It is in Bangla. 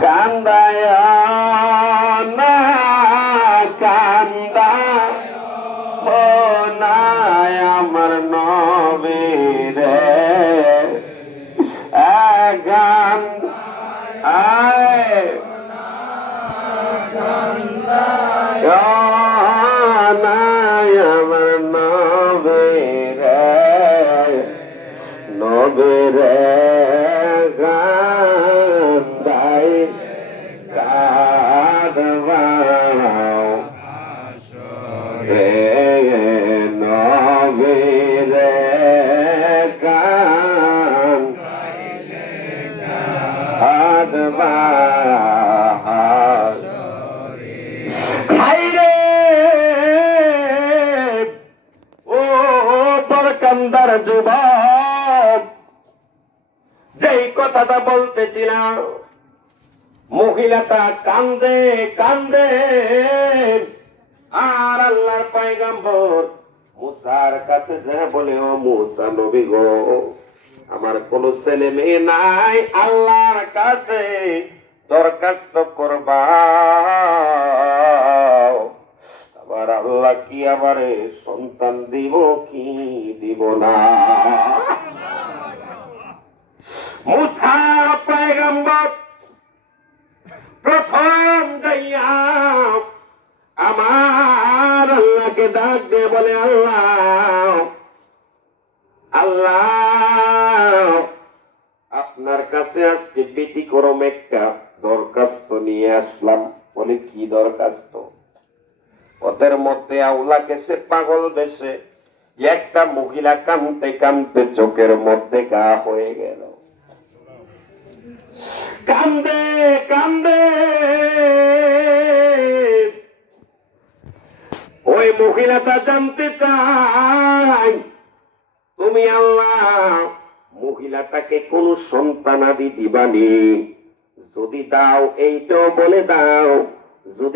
কান্দায় না কান্দা। ও নাই আমার নবীরে। গান আয়। আমার নবীরে। নবীরে গান্দাই হাইরে ও তোর কান্দার যুবক, যেই কথাটা বলতেছিলাম মহিলাটা কান্দে কান্দে, আর আল্লাহর পায়গাম্বর মুসার কাছে যা বলে, ও মুসা নবী গো আমার কোন ছেলে মেয়ে নাই আল্লাহর কাছে দরখাস্ত করবা আবার আল্লাহ কি আবার সন্তান দিব, কি দিব না? প্রথম আমার আল্লাহকে ডাক দিয়ে বলে, আল্লাহ আল্লাহ কাছে আজকে ব্যতিক্রম একটা দরখাস্ত নিয়ে আসলাম বলে কি দরখাস্ত? ওদের মধ্যে আউলাকে সে পাগল বেশে একটা মহিলা কানতে কানতে চোখের মধ্যে গা হয়ে গেল। কান্দে কান্দে। ওই মহিলাটা জানতে চাই, তুমি আল্লাহ মহিলাটাকে কোন সন্তানাদি দিবানি। যদি দাও এইটাও বলে দাও। যদি